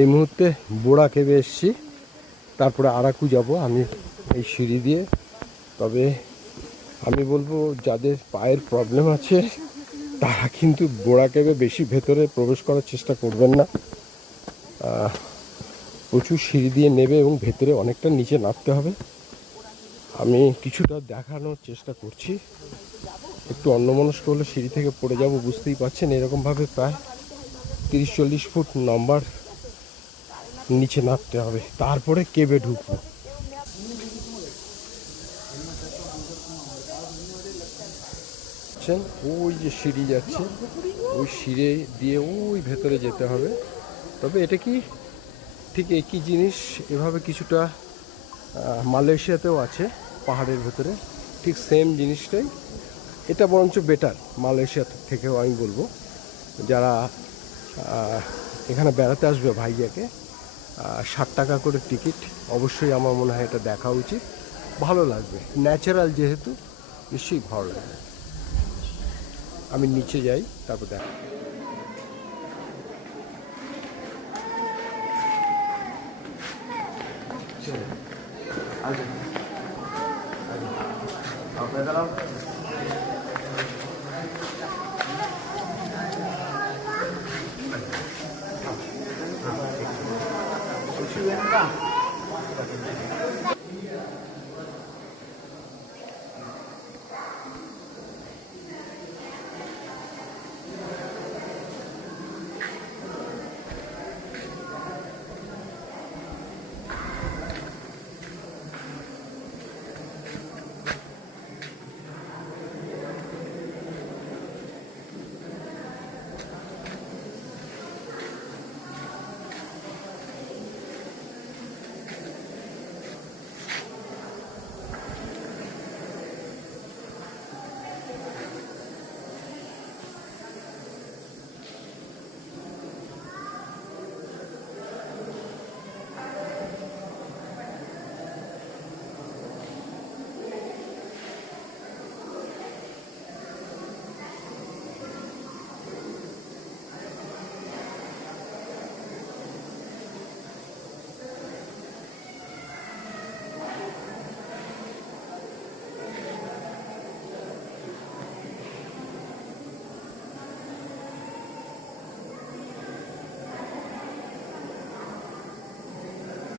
এই মুহূর্তে বোড়া কেবে এসছি, তারপরে আরাকু যাব আমি এই সিঁড়ি দিয়ে। তবে আমি বলবো যাদের পায়ের প্রবলেম আছে তারা কিন্তু বোড়া কেবে বেশি ভেতরে প্রবেশ করার চেষ্টা করবেন না। প্রচুর সিঁড়ি দিয়ে নেবে এবং ভেতরে অনেকটা নিচে নামতে হবে। আমি কিছুটা দেখানোর চেষ্টা করছি। একটু অন্যমনস্ক হলে সিঁড়ি থেকে পড়ে যাব, বুঝতেই পারছেন। এরকমভাবে প্রায় 30-40 ফুট নম্বর নিচে নামতে হবে, তারপরে কেবে ঢুকবো। ওই যে সিঁড়ি যাচ্ছে, ওই সিঁড়ি দিয়ে ওই ভেতরে যেতে হবে। তবে এটা কি ঠিক একই জিনিস, এভাবে কিছুটা মালয়েশিয়াতেও আছে পাহাড়ের ভেতরে, ঠিক সেম জিনিসটাই। এটা বরঞ্চ বেটার মালয়েশিয়া থেকেও আমি বলবো। যারা এখানে বেড়াতে আসবে ভাইয়াকে, 60 টাকা করে টিকিট, অবশ্যই আমার মনে হয় এটা দেখা উচিত। ভালো লাগবে, ন্যাচারাল যেহেতু নিশ্চয়ই ভালো লাগবে। আমি নিচে যাই, তারপর দেখা।